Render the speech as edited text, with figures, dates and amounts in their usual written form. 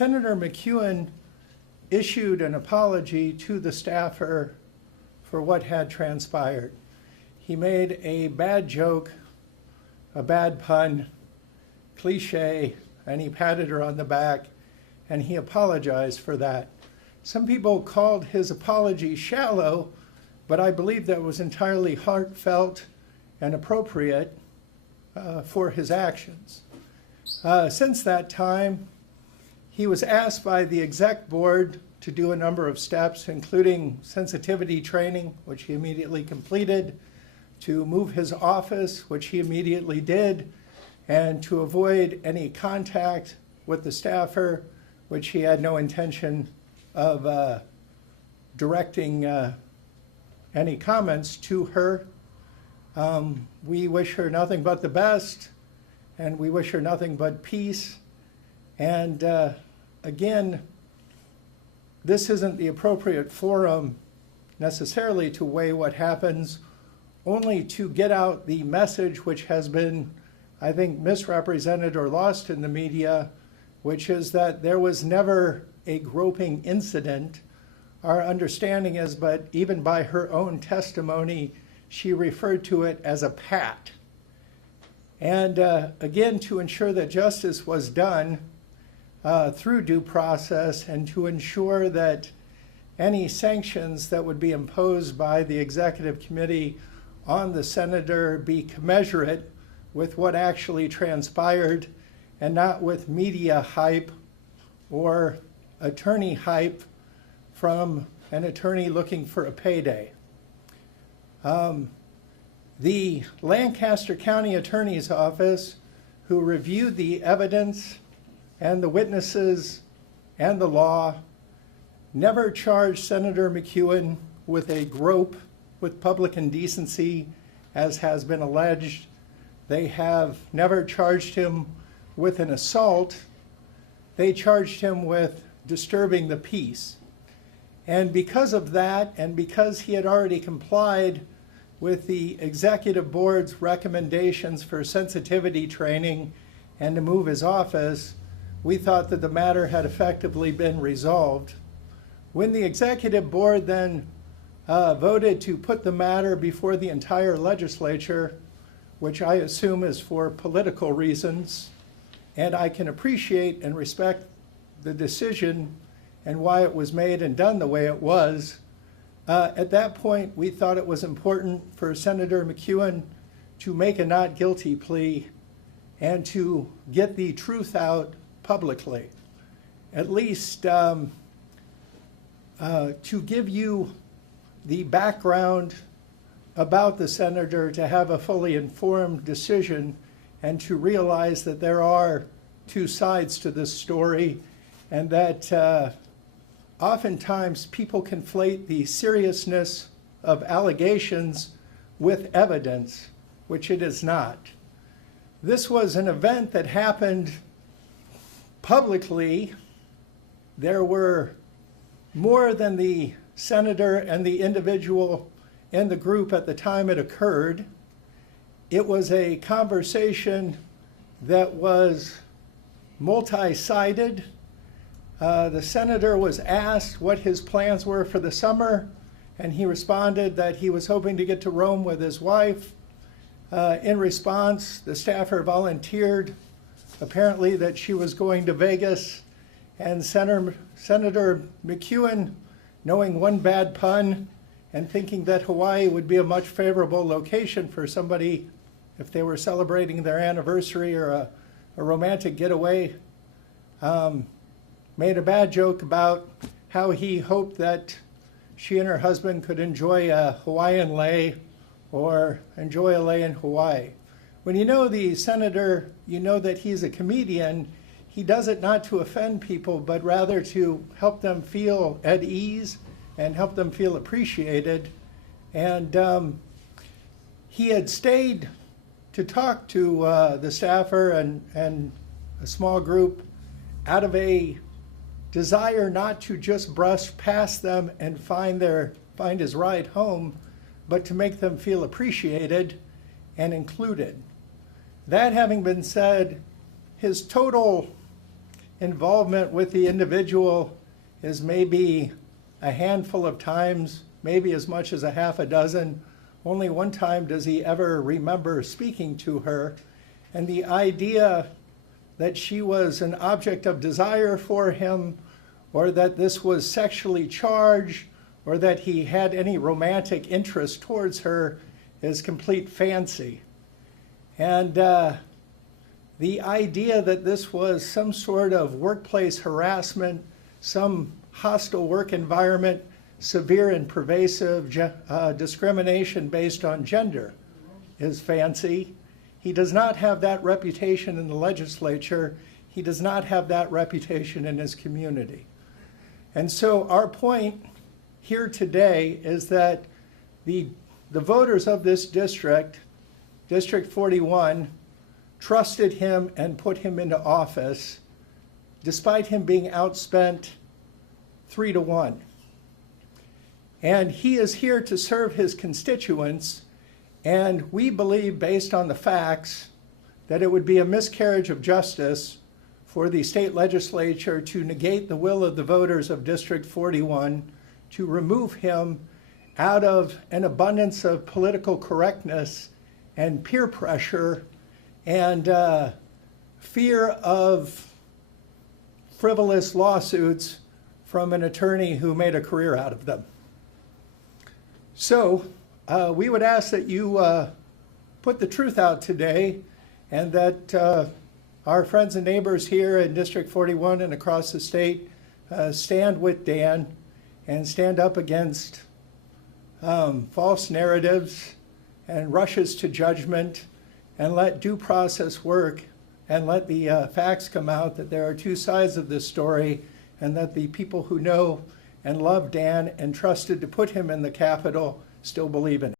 Senator McKeon issued an apology to the staffer for what had transpired. He made a bad joke, a bad pun, cliche, and he patted her on the back, and he apologized for that. Some people called his apology shallow, but I believe that was entirely heartfelt and appropriate for his actions. Since that time, he was asked by the exec board to do a number of steps, including sensitivity training, which he immediately completed, to move his office, which he immediately did, and to avoid any contact with the staffer, which he had no intention of directing any comments to her. We wish her nothing but the best, and we wish her nothing but peace. And again, this isn't the appropriate forum necessarily to weigh what happens, only to get out the message which has been, I think, misrepresented or lost in the media, which is that there was never a groping incident. Our understanding is, but even by her own testimony, she referred to it as a pat. And again, to ensure that justice was done through due process, and to ensure that any sanctions that would be imposed by the executive committee on the senator be commensurate with what actually transpired, and not with media hype or attorney hype from an attorney looking for a payday. The Lancaster County Attorney's Office, who reviewed the evidence and the witnesses and the law, never charged Senator McKeon with a grope with public indecency, as has been alleged. They have never charged him with an assault. They charged him with disturbing the peace. And because of that, and because he had already complied with the executive board's recommendations for sensitivity training and to move his office, we thought that the matter had effectively been resolved. When the executive board then voted to put the matter before the entire legislature, which I assume is for political reasons, and I can appreciate and respect the decision and why it was made and done the way it was, at that point we thought it was important for Senator McKeon to make a not guilty plea and to get the truth out publicly. At least to give you the background about the senator, to have a fully informed decision, and to realize that there are two sides to this story, and that oftentimes people conflate the seriousness of allegations with evidence, which it is not. This was an event that happened publicly. There were more than the senator and the individual in the group at the time it occurred. It was a conversation that was multi-sided. The senator was asked what his plans were for the summer, and he responded that he was hoping to get to Rome with his wife. In response, the staffer volunteered, apparently, that she was going to Vegas, and Senator McKeon, knowing one bad pun and thinking that Hawaii would be a much favorable location for somebody if they were celebrating their anniversary or a romantic getaway, made a bad joke about how he hoped that she and her husband could enjoy a Hawaiian lei or enjoy a lei in Hawaii. When you know the senator, you know that he's a comedian. He does it not to offend people, but rather to help them feel at ease and help them feel appreciated. And he had stayed to talk to the staffer and a small group out of a desire not to just brush past them and find his ride home, but to make them feel appreciated and included. That having been said, his total involvement with the individual is maybe a handful of times, maybe as much as a half a dozen. Only one time does he ever remember speaking to her. And the idea that she was an object of desire for him, or that this was sexually charged, or that he had any romantic interest towards her is complete fancy. And the idea that this was some sort of workplace harassment, some hostile work environment, severe and pervasive discrimination based on gender is fancy. He does not have that reputation in the legislature. He does not have that reputation in his community. And so our point here today is that the voters of this district, District 41, trusted him and put him into office despite him being outspent 3-1. And he is here to serve his constituents, and we believe, based on the facts, that it would be a miscarriage of justice for the state legislature to negate the will of the voters of District 41, to remove him out of an abundance of political correctness and peer pressure and fear of frivolous lawsuits from an attorney who made a career out of them. So we would ask that you put the truth out today, and that our friends and neighbors here in District 41 and across the state stand with Dan and stand up against false narratives and rushes to judgment, and let due process work, and let the facts come out that there are two sides of this story, and that the people who know and love Dan and trusted to put him in the Capitol still believe in it.